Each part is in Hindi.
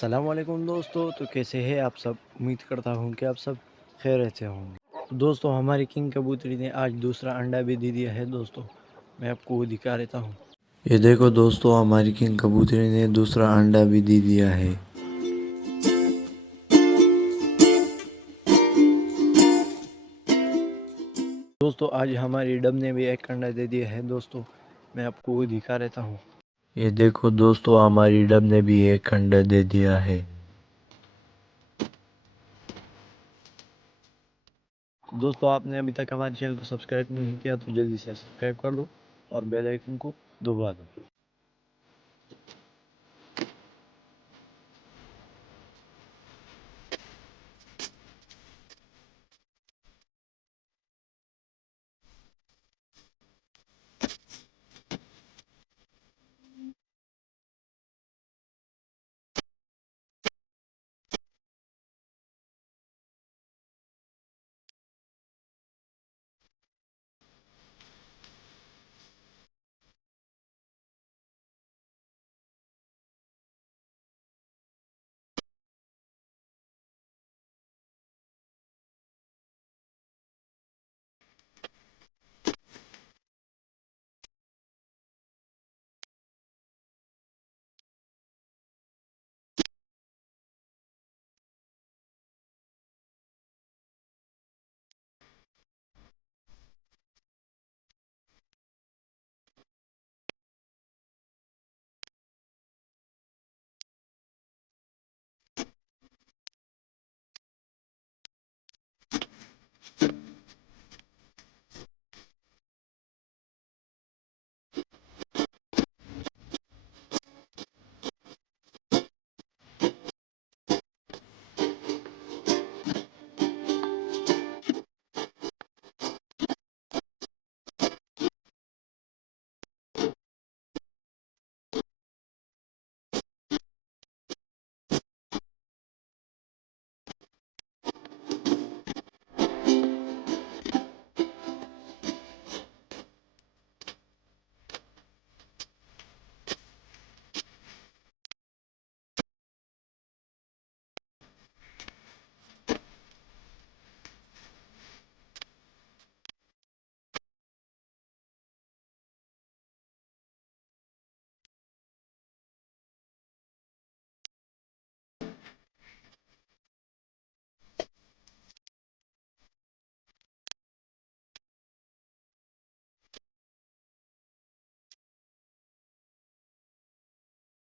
अस्सलाम वालेकुम दोस्तों। तो कैसे हैं आप सब? उम्मीद करता हूँ कि आप सब खैरियत से होंगे। तो दोस्तों, हमारी किंग कबूतरी ने आज दूसरा अंडा भी दे दिया है। दोस्तों, मैं आपको वो दिखा देता हूँ। ये देखो दोस्तों, हमारी किंग कबूतरी ने दूसरा अंडा भी दे दिया है। दोस्तों, आज हमारी डब ने भी एक अंडा दे दिया है। दोस्तों, मैं आपको वो दिखा देता हूँ। ये देखो दोस्तों, हमारी डब ने भी एक अंडा दे दिया है। दोस्तों, आपने अभी तक हमारे चैनल को सब्सक्राइब नहीं किया तो जल्दी से सब्सक्राइब कर दो और बेल आइकन को दबा दो।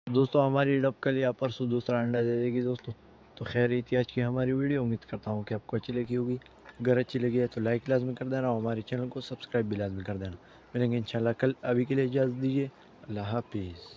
दोस्तों, हमारी डब कल या परसों दूसरा अंडा दे देगी। दोस्तों, तो खैर ये थी आज की हमारी वीडियो। उम्मीद करता हूँ कि आपको अच्छी लगी होगी। अगर अच्छी लगी है तो लाइक लाजमी कर देना और हमारे चैनल को सब्सक्राइब भी लाजमी कर देना। मिलेंगे इंशाल्लाह कल। अभी के लिए इजाज़त दीजिए। अल्लाह हाफिज़।